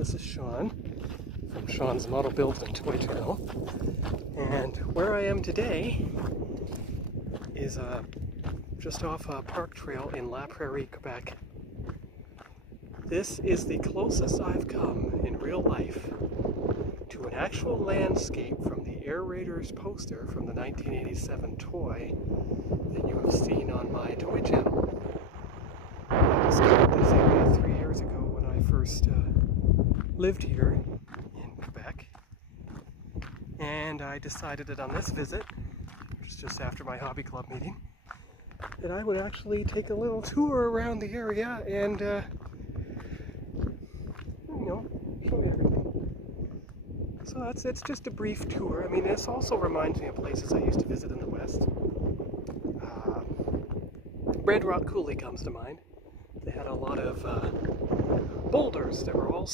This is Sean from Sean's Model Build and Toy Channel. And where I am today is just off a park trail in La Prairie, Quebec. This is the closest I've come in real life to an actual landscape from the Air Raiders poster from the 1987 toy that you have seen on my toy channel. I discovered this area 3 years ago when I first lived here in Quebec, and I decided that on this visit, which is just after my hobby club meeting, that I would actually take a little tour around the area and show you everything. So it's just a brief tour. I mean, this also reminds me of places I used to visit in the West. Red Rock Coulee comes to mind. They had a lot of boulders that were all